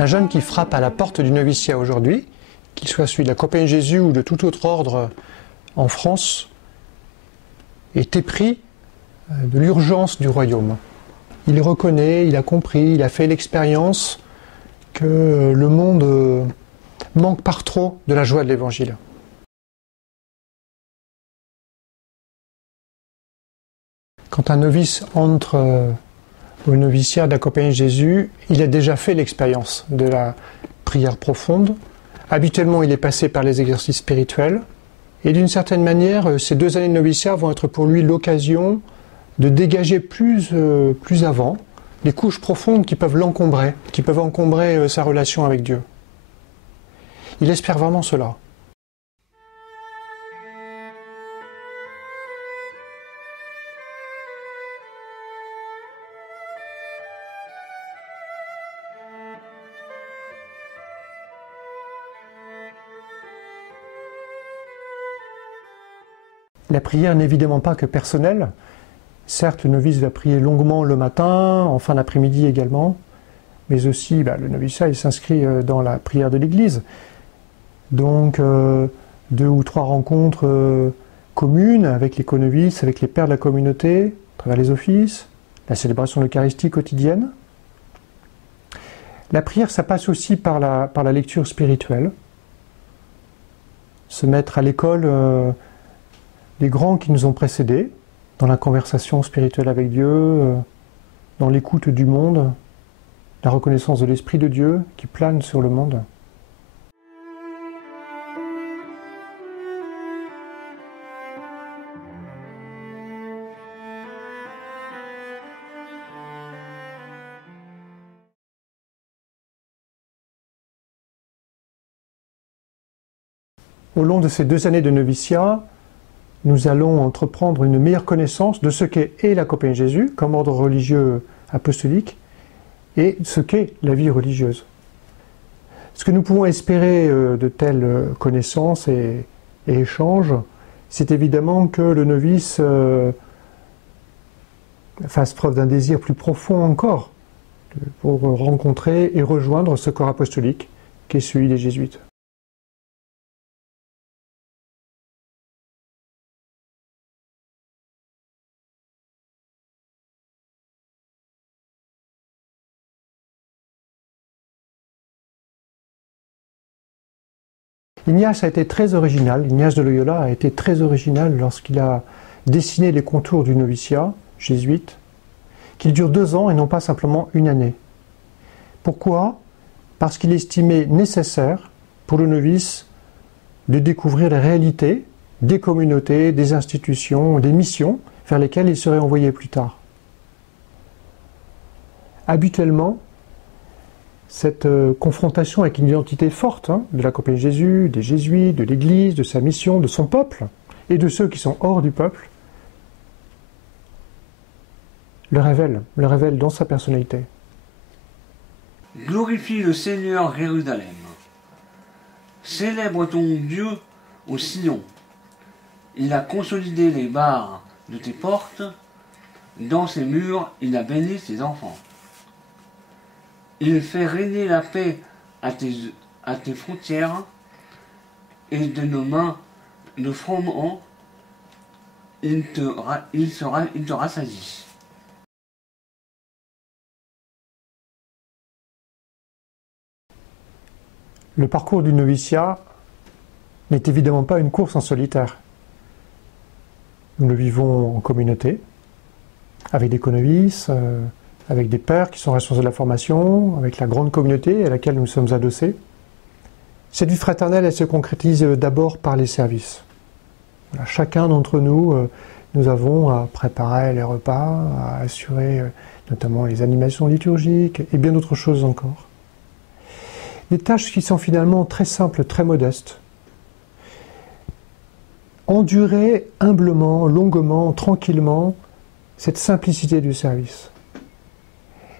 Un jeune qui frappe à la porte du noviciat aujourd'hui, qu'il soit celui de la Compagnie de Jésus ou de tout autre ordre en France, est épris de l'urgence du royaume. Il reconnaît, il a compris, il a fait l'expérience que le monde manque par trop de la joie de l'Évangile. Quand un novice entre au noviciat de la Compagnie de Jésus, il a déjà fait l'expérience de la prière profonde. Habituellement, il est passé par les exercices spirituels. Et d'une certaine manière, ces 2 années de noviciat vont être pour lui l'occasion de dégager plus avant les couches profondes qui peuvent l'encombrer, qui peuvent encombrer sa relation avec Dieu. Il espère vraiment cela. La prière n'est évidemment pas que personnelle. Certes, le novice va prier longuement le matin, en fin d'après-midi également, mais aussi le noviciat il s'inscrit dans la prière de l'Église. Donc 2 ou 3 rencontres communes avec les co-novices, avec les pères de la communauté, à travers les offices, la célébration de l'Eucharistie quotidienne. La prière, ça passe aussi par la lecture spirituelle. Se mettre à l'école des grands qui nous ont précédés, dans la conversation spirituelle avec Dieu, dans l'écoute du monde, la reconnaissance de l'Esprit de Dieu qui plane sur le monde. Au long de ces 2 années de noviciat, nous allons entreprendre une meilleure connaissance de ce qu'est et la Compagnie de Jésus, comme ordre religieux apostolique, et ce qu'est la vie religieuse. Ce que nous pouvons espérer de telles connaissances et échanges, c'est évidemment que le novice fasse preuve d'un désir plus profond encore pour rencontrer et rejoindre ce corps apostolique qui est celui des Jésuites. Ignace a été très original, Ignace de Loyola a été très original lorsqu'il a dessiné les contours du noviciat jésuite, qui dure 2 ans et non pas simplement 1 année. Pourquoi ? Parce qu'il estimait nécessaire pour le novice de découvrir les réalités des communautés, des institutions, des missions vers lesquelles il serait envoyé plus tard. Habituellement, cette confrontation avec une identité forte de la Compagnie de Jésus, des Jésuites, de l'Église, de sa mission, de son peuple, et de ceux qui sont hors du peuple, le révèle dans sa personnalité. Glorifie le Seigneur Jérusalem. Célèbre ton Dieu au Sion. Il a consolidé les barres de tes portes. Dans ses murs, il a béni ses enfants. Il fait régner la paix à tes frontières, et de nos mains de froment, il te rassasie. Le parcours du noviciat n'est évidemment pas une course en solitaire. Nous le vivons en communauté, avec des co-novices, avec des pères qui sont responsables de la formation, avec la grande communauté à laquelle nous sommes adossés. Cette vie fraternelle, elle se concrétise d'abord par les services. Voilà, chacun d'entre nous, nous avons à préparer les repas, à assurer notamment les animations liturgiques et bien d'autres choses encore. Des tâches qui sont finalement très simples, très modestes. Endurer humblement, longuement, tranquillement cette simplicité du service.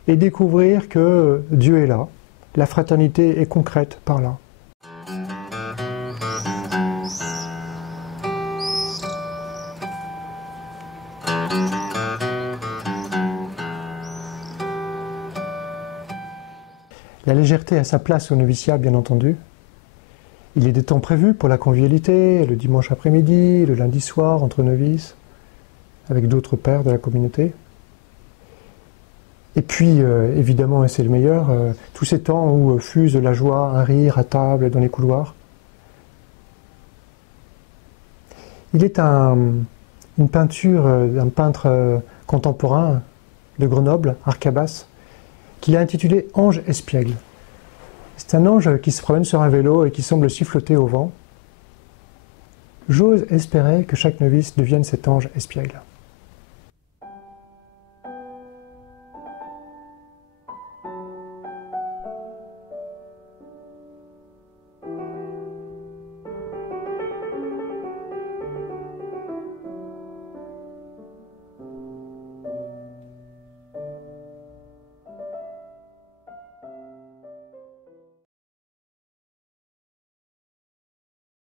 Et découvrir que Dieu est là, la fraternité est concrète par là. La légèreté a sa place au noviciat, bien entendu. Il y a des temps prévus pour la convivialité, le dimanche après-midi, le lundi soir, entre novices, avec d'autres pères de la communauté. Et puis, évidemment, et c'est le meilleur, tous ces temps où fuse la joie, un rire à table, dans les couloirs. Il est une peinture d'un peintre contemporain de Grenoble, Arcabas, qu'il a intitulé « Ange espiègle ». C'est un ange qui se promène sur un vélo et qui semble siffloter au vent. J'ose espérer que chaque novice devienne cet ange espiègle.